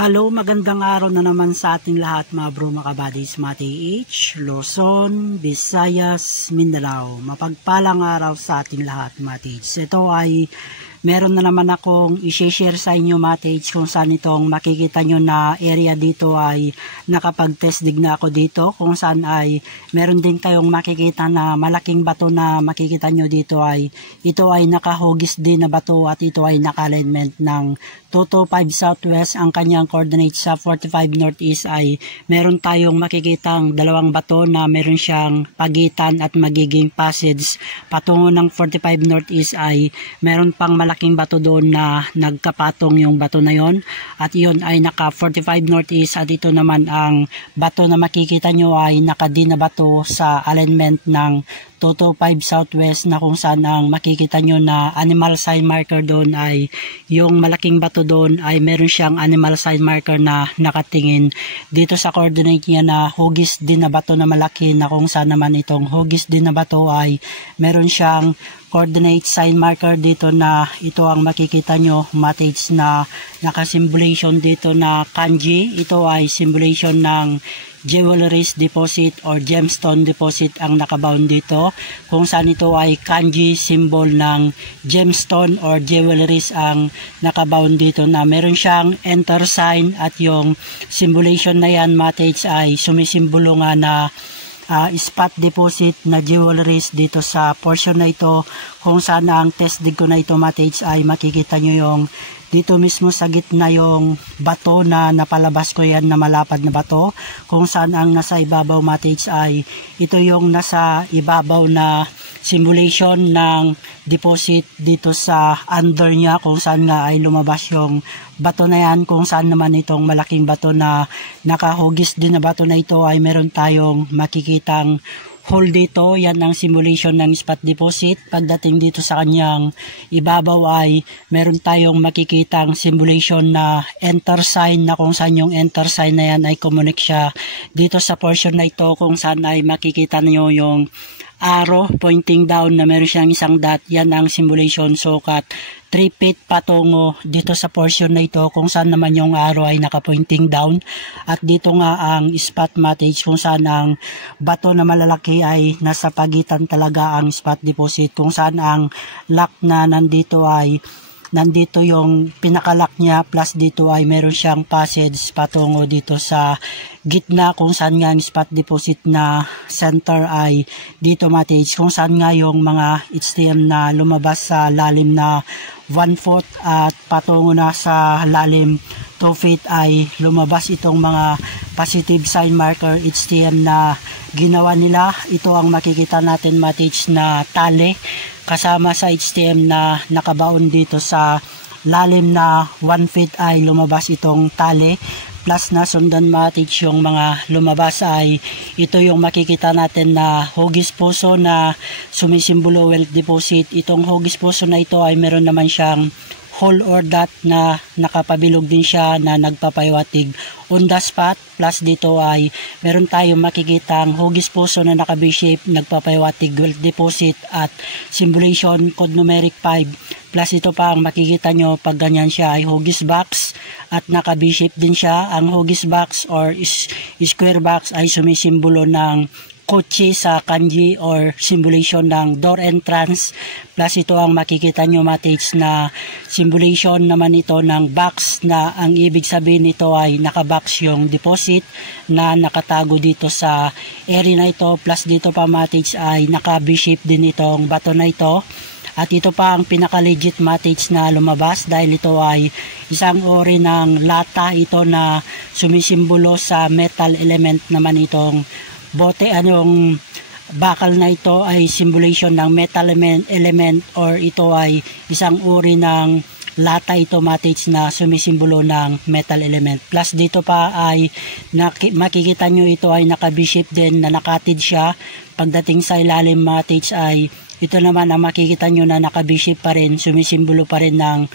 Hello, magandang araw na naman sa ating lahat mga bro, mga kabadis, mga TH, Luzon, Visayas, Mindanao. Mapagpalang araw sa ating lahat mga TH. Ito ay meron na naman akong i-share sa inyo mga TH kung saan itong makikita nyo na area dito ay nakapag-test dig na ako dito. Kung saan ay meron din kayong makikita na malaking bato na makikita nyo dito ay ito ay nakahugis din na bato at ito ay naka-alignment ng 225 Southwest. Ang kanyang coordinate sa 45 Northeast ay meron tayong makikitang dalawang bato na meron siyang pagitan at magiging passage. Patungo ng 45 Northeast ay meron pang malaking bato doon na nagkapatong yung bato na yon, at iyon ay naka 45 Northeast, at ito naman ang bato na makikita nyo ay naka-D na bato sa alignment ng 225 Southwest, na kung saan ang makikita nyo na animal sign marker doon ay yung malaking bato doon ay meron siyang animal sign marker na nakatingin dito sa coordinate niya na hugis din na bato na malaki, na kung saan naman itong hugis din na bato ay meron siyang coordinate sign marker dito na ito ang makikita nyo matage na naka-symbolation dito na kanji. Ito ay symbolation ng jewelries deposit or gemstone deposit ang nakabound dito, kung saan ito ay kanji symbol ng gemstone or jewelries ang nakabound dito na meron siyang enter sign, at yung symbolation na yan matage ay sumisimbolo nga na spot deposit na jewelries dito sa portion na ito, kung saan ang test dig ko na ito matage ay makikita nyo yung dito mismo sa gitna yung bato na napalabas ko yan na malapad na bato, kung saan ang nasa ibabaw matage ay ito yung nasa ibabaw na simulation ng deposit dito sa under niya, kung saan nga ay lumabas yung bato na yan, kung saan naman itong malaking bato na nakahugis din na bato na ito ay meron tayong makikitang hole dito. Yan ang simulation ng spot deposit. Pagdating dito sa kanyang ibabaw ay meron tayong makikitang simulation na enter sign, na kung saan yung enter sign na yan ay connect siya dito sa portion na ito, kung saan ay makikita nyo yung arrow pointing down na meron siyang isang dot. Yan ang simulation sukat 3 feet patungo dito sa portion na ito, kung saan naman yung arrow ay naka-pointing down, at dito nga ang spot matage kung saan ang bato na malalaki ay nasa pagitan talaga ang spot deposit, kung saan ang lock na nandito yung pinakalock niya, plus dito ay meron siyang passage patungo dito sa gitna, kung saan nga ang spot deposit na center ay dito matage, kung saan nga yung mga HTM na lumabas sa lalim na 1 foot at patungo na sa lalim 2 feet ay lumabas itong mga positive sign marker HTM na ginawa nila. Ito ang makikita natin matage na tali kasama sa HTM na nakabaon dito sa lalim na 1 feet ay lumabas itong tali, plus na sundan matage yung mga lumabas ay ito yung makikita natin na hugis puso na sumisimbolo wealth deposit. Itong hugis puso na ito ay meron naman siyang hole or dot na nakapabilog din siya na nagpapahiwatig on the spot, plus dito ay meron tayong makikitang hugis puso na naka V-shape nagpapahiwatig wealth deposit at symbolation code numeric 5, plus ito pa ang makikita nyo pag ganyan siya ay hugis box at naka V-shape din siya. Ang hugis box or square box ay sumisimbolo ng kotse sa kanji or symbolation ng door entrance, plus ito ang makikita nyo matage na symbolation naman ito ng box, na ang ibig sabihin nito ay nakabox yung deposit na nakatago dito sa area na ito, plus dito pa matage ay naka V-shape din itong bato na ito. At ito pa ang pinaka-legit matage na lumabas, dahil ito ay isang uri ng lata ito na sumisimbolo sa metal element naman itong bote. Anong bakal na ito ay symbolation ng metal element or ito ay isang uri ng lata ito matage na sumisimbolo ng metal element. Plus dito pa ay makikita nyo ito ay naka V-shape din na nakatid siya. Pagdating sa ilalim matage ay ito naman ang makikita nyo na naka V-shape pa rin, sumisimbolo pa rin ng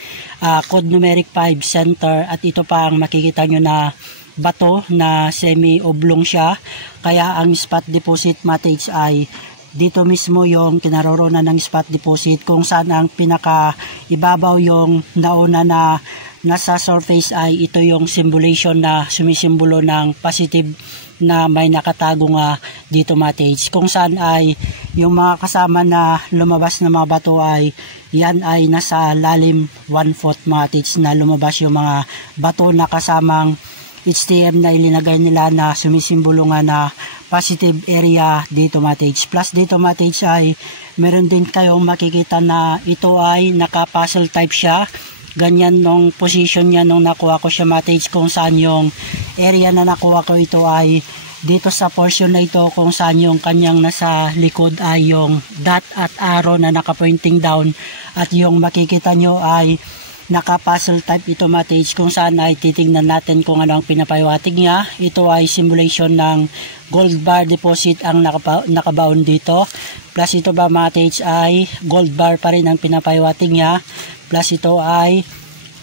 code numeric 5 center, at ito pa ang makikita nyo na bato na semi-oblong siya, kaya ang spot deposit matage ay dito mismo yung kinaroroonan ng spot deposit, kung saan ang pinaka ibabaw yung nauna na nasa surface ay ito yung symbolization na sumisimbolo ng positive na may nakatago nga dito mga tids, kung saan ay yung mga kasama na lumabas na mga bato ay yan ay nasa lalim 1/4 mga tids, na lumabas yung mga bato na kasamang HTM na ilinagay nila na sumisimbolo nga na positive area dito mga tids. Plus dito mga tids ay meron din kayong makikita na ito ay naka-puzzle type siya. Ganyan nung position niya nung nakuha ko siya mga tids, kung saan yung area na nakuha ko ito ay dito sa portion na ito, kung saan yung kanyang nasa likod ay yung dot at arrow na naka-pointing down, at yung makikita nyo ay naka-puzzle type ito mga tids, kung saan ay titingnan natin kung ano ang pinapahiwatig niya. Ito ay simulation ng gold bar deposit ang nakabaon dito. Plus ito ba mga tids ay gold bar pa rin ang pinapahiwatig niya. Plus ito ay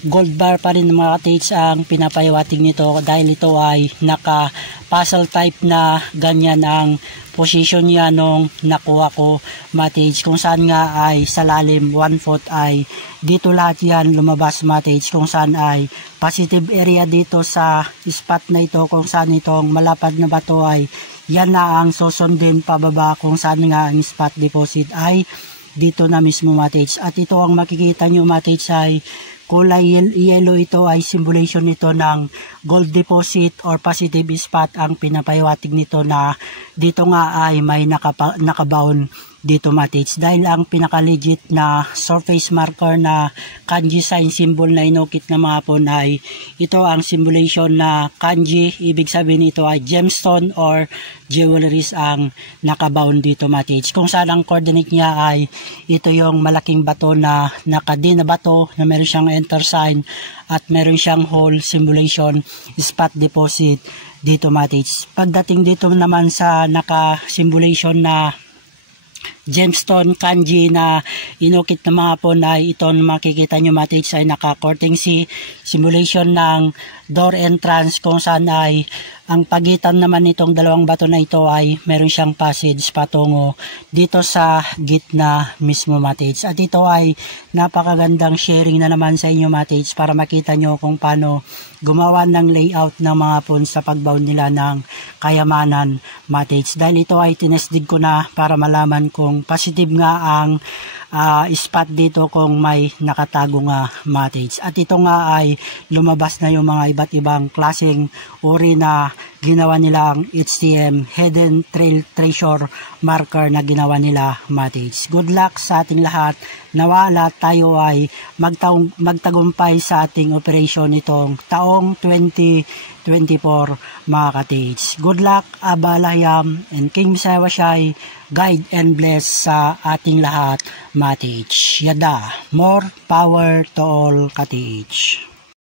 gold bar pa rin mga tids ang pinapahiwatig nito, dahil ito ay naka-puzzle type na ganyan ang position niya nung nakuha ko mga tids, kung saan nga ay sa lalim 1/4 ay dito lahat yan lumabas mga tids, kung saan ay positive area dito sa spot na ito, kung saan itong malapad na bato ay yan na ang susundin pababa, kung saan nga ang spot deposit ay dito na mismo mga tids. At ito ang makikita nyo mga tids ay kulay yellow, ito ay symbolization nito ng gold deposit or positive spot ang pinapahiwatig nito, na dito nga ay may nakabaon dito mga tids, dahil ang pinaka-legit na surface marker na kanji sign symbol na inukit ng mga hapon ay ito ang symbolization na kanji. Ibig sabihin ito ay gemstone or jewelries ang nakabaon dito mga tids, kung saan ang coordinate niya ay ito yung malaking bato na nakadin na bato na meron siyang enter sign at meron siyang hole symbolization spot deposit dito mga tids. Pagdating dito naman sa naka-symbolization na gemstone kanji na inukit ng mga hapon ay ito na makikita nyo mga tids ay naka-courting C simulation ng door entrance, kung saan ay ang pagitan naman nitong dalawang bato na ito ay meron siyang passage patungo dito sa gitna mismo mga tids. At ito ay napakagandang sharing na naman sa inyo mga tids, para makita nyo kung paano gumawa ng layout ng mga hapon sa pagbound nila ng kayamanan mga tids, dahil ito ay tinestig ko na para malaman kung positive nga ang spot dito kung may nakatago nga mga tids. At ito nga ay lumabas na yung mga iba't ibang klaseng uri na ginawa nilang HTM hidden trail treasure marker na ginawa nila mga tids. Good luck sa ating lahat. Nawala tayo ay magtagumpay sa ating operation nitong taong 2024 mga katids. Good luck, Abalayam, and King Bisaya Wasyay, guide and bless sa ating lahat mga tids. Yada, more power to all katids.